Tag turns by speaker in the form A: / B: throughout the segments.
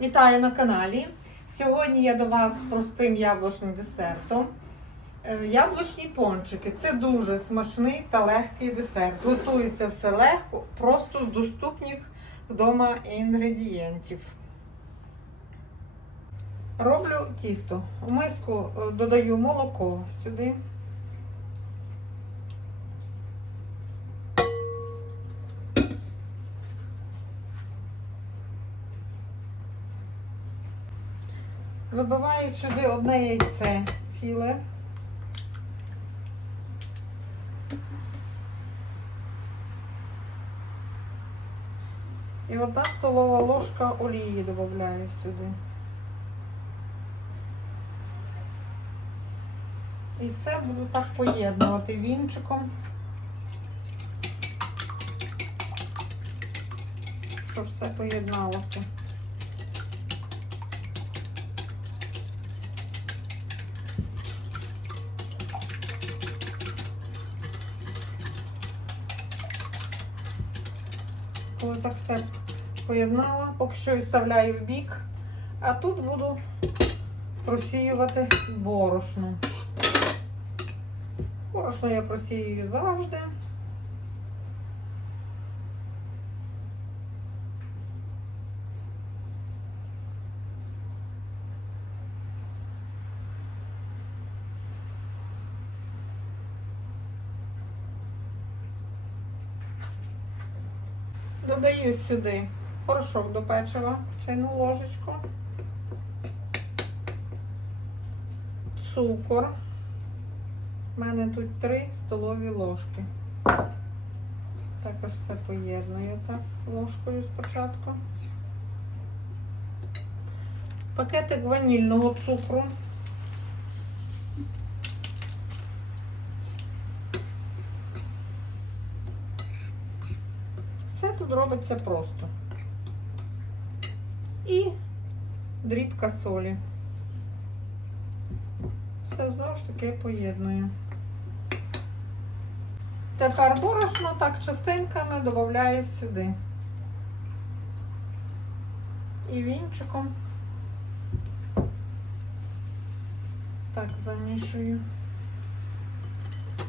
A: Вітаю на каналі. Сьогодні я до вас з простим яблучним десертом. Е, Яблучні пончики це дуже смачний та легкий десерт. Готується все легко, просто з доступних вдома інгредієнтів. Роблю тісто. У миску е, додаю молоко сюди. Вибиваю сюди одне яйце ціле. І одна столова ложка олії додаю сюди. І все буду так поєднувати вінчиком, щоб все поєдналося. Коли так все поєднала, поки що і вставляю в бік, а тут буду просіювати борошно. Борошно я просіюю завжди. Додаю сюди порошок до печива, чайну ложечку, цукор. У мене тут 3 столові ложки. Також все поєдную так ложкою спочатку. Пакетик ванільного цукру. Все тут робиться просто. І дрібка солі. Все знову ж таки поєдную. Тепер борошно так частинками додаю сюди. І вінчиком так замішую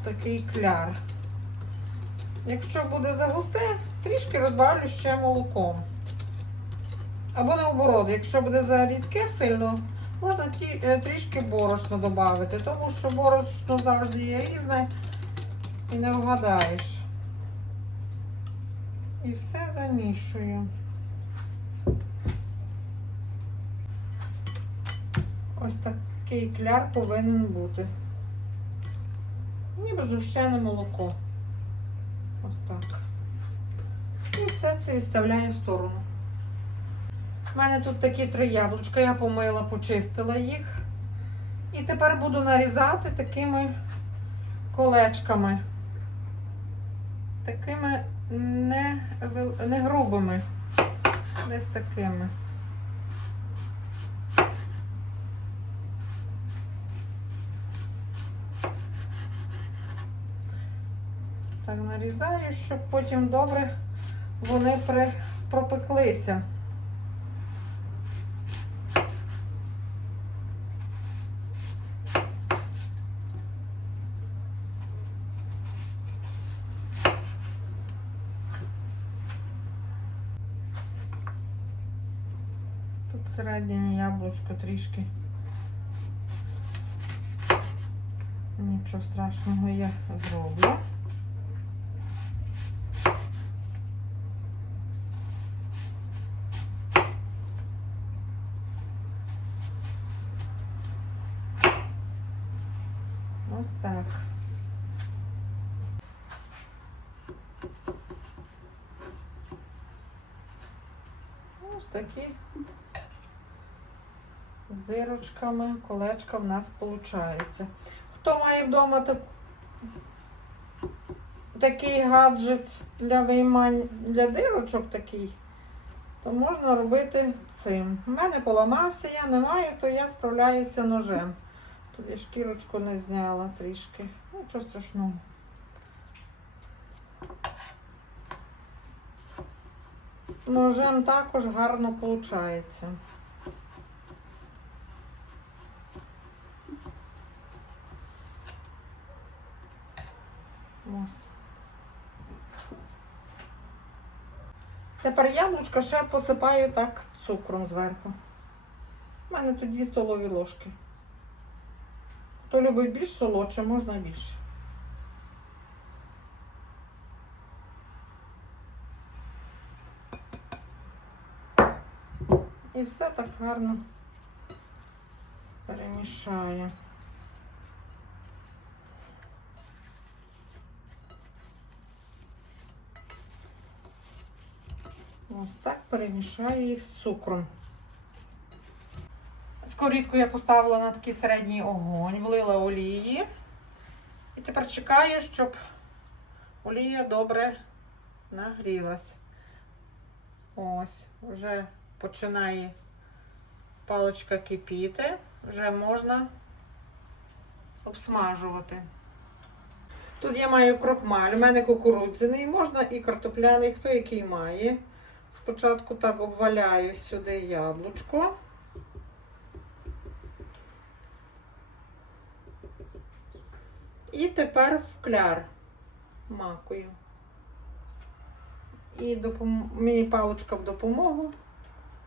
A: такий кляр. Якщо буде загусте, трішки розбавлю ще молоком. Або наоборот, якщо буде за рідке сильно, можна ті, е, трішки борошно додати, тому що борошно завжди є різне і не вгадаєш. І все замішую. Ось такий кляр повинен бути. Ніби згущене молоко. Ось так. І все це відставляю в сторону. У мене тут такі три яблучка, я помила, почистила їх. І тепер буду нарізати такими колечками. Такими не, не грубими. Десь такими. Так, нарізаю, щоб потім добре вони пропеклися. Тут всередині яблучко трішки. Нічого страшного я зроблю. Ось так. Ось такі з дирочками колечка в нас виходить. Хто має вдома так, такий гаджет для виймання для дирочок такий, то можна робити цим. У мене поламався, я не маю, то я справляюся ножем. Тут я шкірочку не зняла трішки. Ну, Нічого страшного. ножем також гарно виходить. Ось. Тепер яблучка ще посипаю так цукром зверху. У мене тут 2 столові ложки. Хто любить більш солодше, можна більше. І все так гарно перемішаю. Ось так перемішаю їх з цукром. Скорідку я поставила на такий середній огонь, влила олії. І тепер чекаю, щоб олія добре нагрілась. Ось, вже починає паличка кипіти, вже можна обсмажувати. Тут я маю крокмаль, у мене кукурудзяний, можна і картопляний, хто який має. Спочатку так обваляю сюди яблучко. І тепер в кляр макую. І допом... мені паличка в допомогу.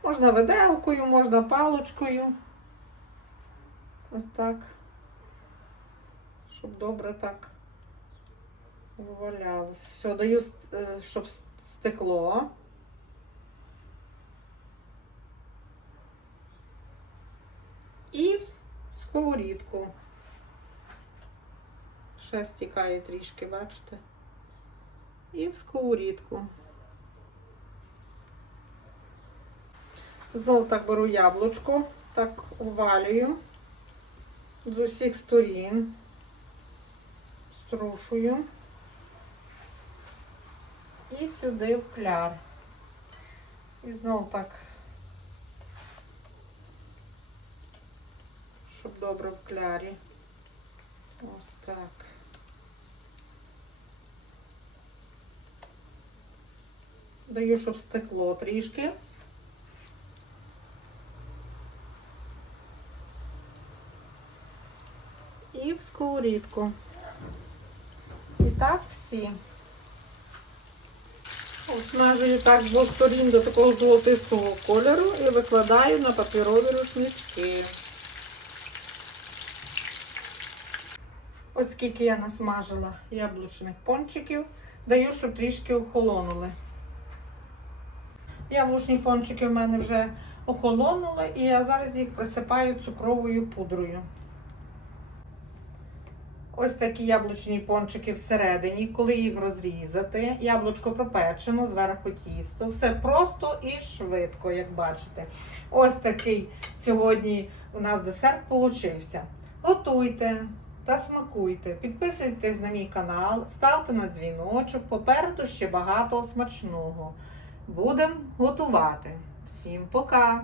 A: Можна виделкою, можна паличкою. Ось так. Щоб добре так вивалялося. Все, даю, е, щоб стекло. І в сковорідку. Ще стікає трішки, бачите? І в сковорідку. Знову так беру яблучко, так увалюю з усіх сторін, струшую і сюди в кляр. І знову так, щоб добре в клярі. Ось так. Даю, щоб стекло трішки. І в сковорідку. І так всі. Осмажую так з двох сторін до такого золотистого кольору і викладаю на папірові рушнички. Оскільки я насмажила яблучних пончиків, даю, щоб трішки охолонули. Яблучні пончики в мене вже охолонули, і я зараз їх присипаю цукровою пудрою. Ось такі яблучні пончики всередині, коли їх розрізати, яблучко пропечено, зверху тісто. Все просто і швидко, як бачите. Ось такий сьогодні у нас десерт получився. Готуйте та смакуйте, підписуйтесь на мій канал, ставте на дзвіночок, попереду ще багато смачного. Будемо готувати. Всім пока!